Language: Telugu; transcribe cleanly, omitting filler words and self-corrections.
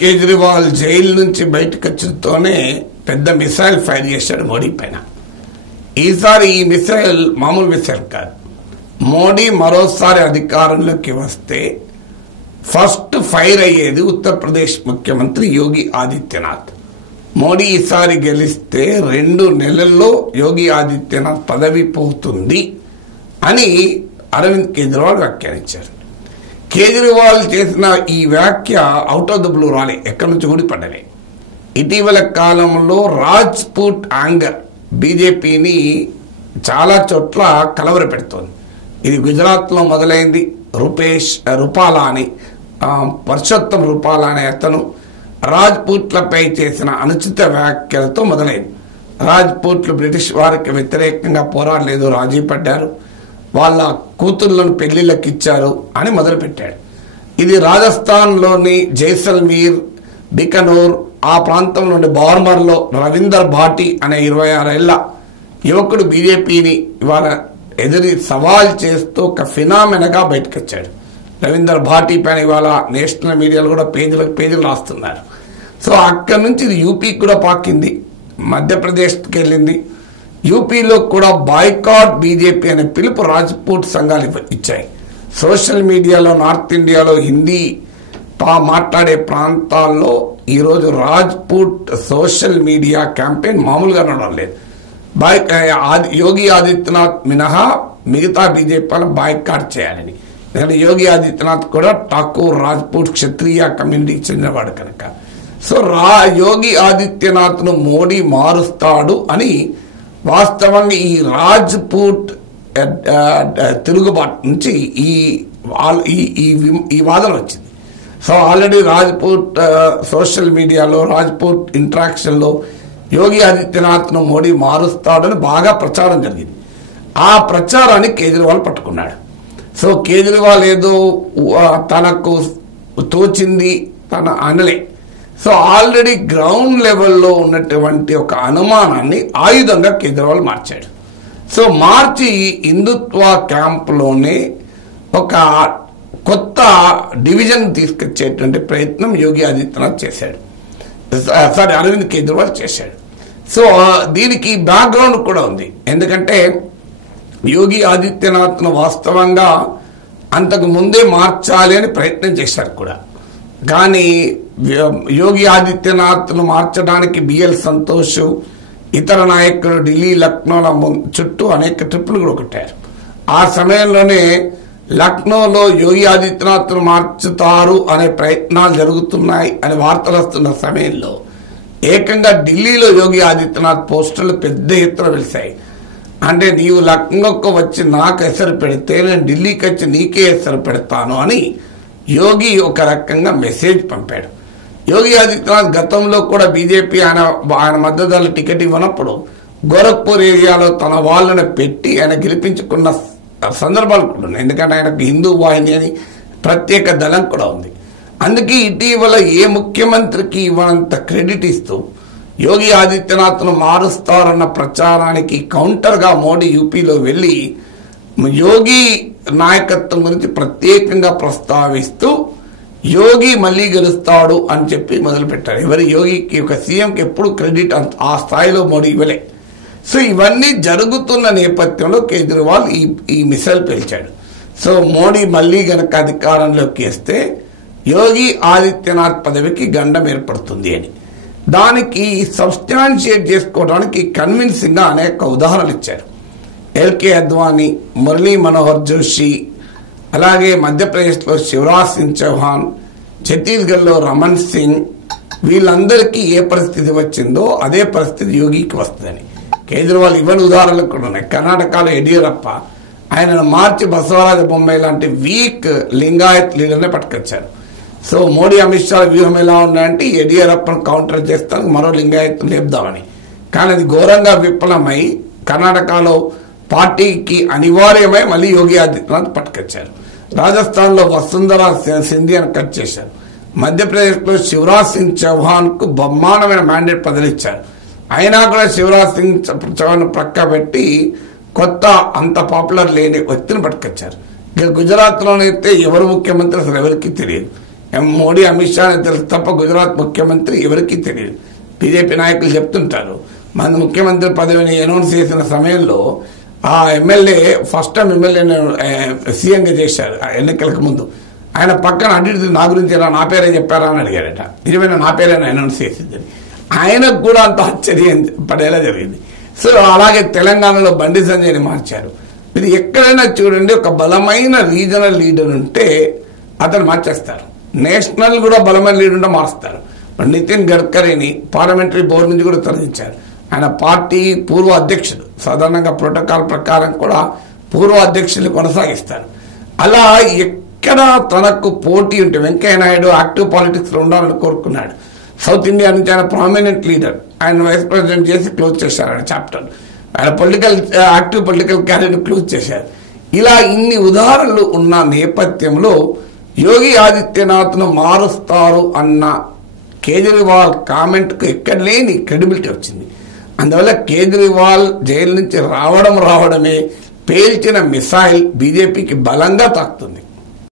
కేజ్రీవాల్ జైలు నుంచి బయటకు వచ్చడంతోనే పెద్ద మిసైల్ ఫైర్ చేశాడు మోడీ పైన. ఈసారి ఈ మిసైల్ మామూలు మిసైల్ కాదు. మోడీ మరోసారి అధికారంలోకి వస్తే ఫస్ట్ ఫైర్ అయ్యేది ఉత్తరప్రదేశ్ ముఖ్యమంత్రి యోగి ఆదిత్యనాథ్. మోడీ ఈసారి గెలిస్తే 2 నెలల్లో యోగి ఆదిత్యనాథ్ పదవి పోతుంది అని అరవింద్ కేజ్రీవాల్ వ్యాఖ్యానించారు. కేజ్రీవాల్ చేసిన ఈ వ్యాఖ్య అవుట్ ఆఫ్ ద బ్లూ రాలే, ఎక్కడి నుంచి ఊడిపడ్డలే. ఇటీవల కాలంలో రాజ్పూట్ యాంగర్ బీజేపీని చాలా చోట్ల కలవర పెడుతోంది. ఇది గుజరాత్లో మొదలైంది. రూపాలా అని పర్షోత్తం రూపాలా అనే అతను రాజ్పూట్లపై చేసిన అనుచిత వ్యాఖ్యలతో మొదలైంది. రాజ్పూట్లు బ్రిటిష్ వారికి వ్యతిరేకంగా పోరాడలేదు, రాజీ పడ్డారు, వాళ్ళ కూతుర్లను పెళ్లిళ్ళకి ఇచ్చారు అని మొదలుపెట్టాడు. ఇది రాజస్థాన్లోని జైసల్మీర్, బికనూర్ ఆ ప్రాంతంలో బార్మర్లో రవీందర్ భాటి అనే 26 ఏళ్ల యువకుడు బీజేపీని ఇవాళ సవాల్ చేస్తూ ఒక ఫినామినగా బయటకు వచ్చాడు. రవీందర్ భాటి పైన ఇవాళ నేషనల్ మీడియాలో కూడా పేజీలు రాస్తున్నారు. సో అక్కడి నుంచి ఇది యూపీకి కూడా పాకింది, మధ్యప్రదేశ్కి వెళ్ళింది. యూపీలో కూడా బాయ్కాట్ బీజేపీ అనే పిలుపు రాజ్పూట్ సంఘాలు ఇచ్చాయి. సోషల్ మీడియాలో నార్త్ ఇండియాలో హిందీ మాట్లాడే ప్రాంతాల్లో ఈరోజు రాజ్పూట్ సోషల్ మీడియా క్యాంపెయిన్ మామూలుగా నడవడం లేదు. యోగి ఆదిత్యనాథ్ మినహా మిగతా బీజేపీ వాళ్ళని బాయ్కాట్ చేయాలని. ఎందుకంటే యోగి ఆదిత్యనాథ్ కూడా ఠాకూర్ రాజ్పూట్ క్షత్రియ కమ్యూనిటీకి చెందినవాడు కనుక. సో యోగి ఆదిత్యనాథ్ను మోడీ మారుస్తాడు అని వాస్తవంగా ఈ రాజ్పూట్ తిరుగుబాటు నుంచి ఈ వాదన వచ్చింది. సో ఆల్రెడీ రాజ్పూట్ సోషల్ మీడియాలో రాజ్పూట్ ఇంటరాక్షన్లో యోగి ఆదిత్యనాథ్ను మోడీ మారుస్తాడని బాగా ప్రచారం జరిగింది. ఆ ప్రచారాన్ని కేజ్రీవాల్ పట్టుకున్నాడు. సో కేజ్రీవాల్ ఏదో తనకు తోచింది తన అనలే. సో ఆల్రెడీ గ్రౌండ్ లెవెల్లో ఉన్నటువంటి ఒక అనుమానాన్ని ఆయుధంగా కేజ్రీవాల్ మార్చాడు. సో మార్చి హిందుత్వ క్యాంపులోనే ఒక కొత్త డివిజన్ తీసుకొచ్చేటువంటి ప్రయత్నం యోగి ఆదిత్యనాథ్ చేశాడు, అరవింద్ కేజ్రీవాల్ చేశాడు. సో దీనికి బ్యాక్గ్రౌండ్ కూడా ఉంది. ఎందుకంటే యోగి ఆదిత్యనాథ్ను వాస్తవంగా అంతకు ముందే మార్చాలి అని ప్రయత్నం చేశారు కూడా. కానీ యోగి ఆదిత్యనాథ్ను మార్చడానికి బిఎల్ సంతోష్ ఇతర నాయకులు ఢిల్లీ లక్నోల చుట్టూ అనేక ట్రిప్పులు కూడా కొట్టారు. ఆ సమయంలోనే లక్నోలో యోగి ఆదిత్యనాథ్ను మార్చుతారు అనే ప్రయత్నాలు జరుగుతున్నాయి అని వార్తలు వస్తున్న సమయంలో ఏకంగా ఢిల్లీలో యోగి ఆదిత్యనాథ్ పోస్టర్లు పెద్ద ఎత్తున వెలిశాయి. అంటే నీవు లక్నోకు వచ్చి నాకు ఎసరు పెడితే నేను ఢిల్లీకి వచ్చి నీకే ఎసరు పెడతాను అని యోగి ఒక రకంగా మెసేజ్ పంపాడు. యోగి ఆదిత్యనాథ్ గతంలో కూడా బీజేపీ ఆయన మద్దతుదారులు టికెట్ ఇవ్వనప్పుడు గోరఖ్పూర్ ఏరియాలో తన వాళ్ళని పెట్టి ఆయన గెలిపించుకున్న సందర్భాలు కూడా ఉన్నాయి. ఎందుకంటే ఆయనకు హిందూ వాహిని అని ప్రత్యేక దళం కూడా ఉంది. అందుకే ఇటీవల ఏ ముఖ్యమంత్రికి ఇవ్వనంత క్రెడిట్ ఇస్తూ యోగి ఆదిత్యనాథ్ను మారుస్తారన్న ప్రచారానికి కౌంటర్గా మోడీ యూపీలో వెళ్ళి యోగి నాయకత్వం గురించి ప్రత్యేకంగా ప్రస్తావిస్తూ యోగి మళ్ళీ గెలుస్తాడు అని చెప్పి మొదలుపెట్టారు. ఎవరి యోగికి ఒక సీఎంకి ఎప్పుడు క్రెడిట్ ఆ స్థాయిలో మోడీ ఇవ్వలే. సో ఇవన్నీ జరుగుతున్న నేపథ్యంలో కేజ్రీవాల్ ఈ మిసైల్ పేల్చాడు. సో మోడీ మళ్ళీ గనక అధికారంలోకి వస్తే యోగి ఆదిత్యనాథ్ పదవికి గండం ఏర్పడుతుంది అని, దానికి సబ్స్టాన్షియేట్ చేసుకోవడానికి కన్విన్సింగ్ గా అనేక ఉదాహరణలు ఇచ్చారు. ఎల్కే అద్వానీ, మురళీ మనోహర్ జోషి, అలాగే మధ్యప్రదేశ్లో శివరాజ్ సింగ్ చౌహాన్, ఛత్తీస్గఢ్లో రమణ్ సింగ్, వీళ్ళందరికీ ఏ పరిస్థితి వచ్చిందో అదే పరిస్థితి యోగికి వస్తుందని కేజ్రీవాల్ ఇవ్వని ఉదాహరణలు కూడా ఉన్నాయి. కర్ణాటకలో యడియూరప్ప ఆయనను మార్చి బసవరాజ బొమ్మాయి లాంటి వీక్ లింగాయత్ లీడర్నే పట్టుకొచ్చారు. సో మోడీ అమిత్ షా వ్యూహం ఎలా ఉన్నాయంటే యడియూరప్పను కౌంటర్ చేస్తానికి మరో లింగాయత్ లేపుదామని. కానీ అది ఘోరంగా విఫలమై కర్ణాటకలో పార్టీకి అనివార్యమై మళ్ళీ యోగి ఆదిత్యనాథ్ పట్టుకొచ్చారు. రాజస్థాన్లో వసుంధరా సింధియాను కట్ చేశారు. మధ్యప్రదేశ్లో శివరాజ్ సింగ్ చౌహాన్ కు బ్రహ్మాండమైన మ్యాండేట్ బదిలిచ్చారు. అయినా కూడా శివరాజ్ సింగ్ చౌహాన్ ప్రక్క పెట్టి కొత్త అంత పాపులర్ లేని వ్యక్తిని పట్టుకొచ్చారు. గుజరాత్లోనైతే ఎవరు ముఖ్యమంత్రి అసలు ఎవరికి తెలియదు. మోడీ అమిత్ షా తెలుసు తప్ప గుజరాత్ ముఖ్యమంత్రి ఎవరికీ తెలియదు. బీజేపీ నాయకులు చెప్తుంటారు, మన ముఖ్యమంత్రి పదవిని అనౌన్స్ చేసిన సమయంలో ఆ ఎమ్మెల్యే ఫస్ట్ టైం ఎమ్మెల్యేని సీఎంగా చేశారు ఎన్నికలకు ముందు. ఆయన పక్కన అడిగి నా గురించి ఎలా నా పేరే చెప్పారా అని అడిగాడట. నిజమైన నా పేరైనా అనౌన్స్ చేసింది. ఆయనకు కూడా అంత ఆశ్చర్యం పడేలా జరిగింది. సో అలాగే తెలంగాణలో బండి సంజయ్ని మార్చారు. ఇది ఎక్కడైనా చూడండి, ఒక బలమైన రీజనల్ లీడర్ ఉంటే అతను మార్చేస్తారు. నేషనల్ కూడా బలమైన లీడర్ ఉంటే మారుస్తారు. నితిన్ గడ్కరీని పార్లమెంటరీ బోర్డు నుంచి కూడా తొలగించారు. ఆయన పార్టీ పూర్వ అధ్యక్షుడు, సాధారణంగా ప్రోటోకాల్ ప్రకారం కూడా పూర్వ అధ్యక్షులు కొనసాగిస్తారు. అలా ఎక్కడ తనకు పోటీ ఉంటే వెంకయ్యనాయుడు యాక్టివ్ పాలిటిక్స్లో ఉండాలని కోరుకున్నాడు. సౌత్ ఇండియా నుంచి ఆయన ప్రామినెంట్ లీడర్, ఆయన వైస్ ప్రెసిడెంట్ చేసి క్లోజ్ చేశారు ఆయన చాప్టర్. ఆయన యాక్టివ్ పొలిటికల్ క్యారియర్ క్లోజ్ చేశారు. ఇలా ఇన్ని ఉదాహరణలు ఉన్న నేపథ్యంలో యోగి ఆదిత్యనాథ్ను మారుస్తారు అన్న కేజ్రీవాల్ కామెంట్కు ఎక్కడ లేని క్రెడిబిలిటీ వచ్చింది. అందువల్ల కేజ్రీవాల్ జైలు నుంచి రావడమే పేల్చిన మిసైల్ బీజేపీకి బలంగా తాకుతుంది.